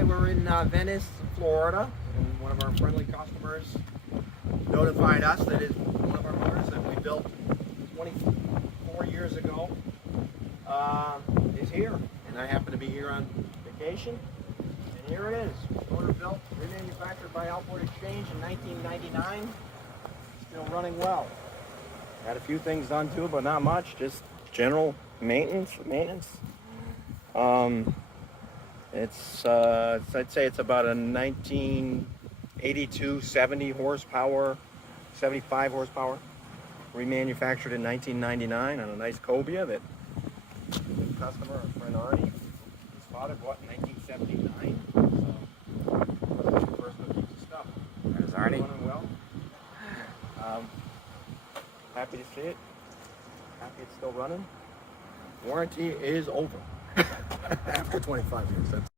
Point. We're in Venice, Florida, and one of our friendly customers notified us that one of our motors that we built 24 years ago is here, and I happen to be here on vacation, and here it is. Motor built, remanufactured by Outboard Exchange in 1999, still running well. Had a few things done to it, but not much, just general maintenance. I'd say it's about a 1982 70 horsepower, 75 horsepower, remanufactured in 1999 on a nice Cobia that the customer, our friend Arnie, his father bought in 1979. So, the person who keeps the stuff. There's Arnie. Running well. Happy to see it. Happy it's still running. Warranty is over. After 25 years, that's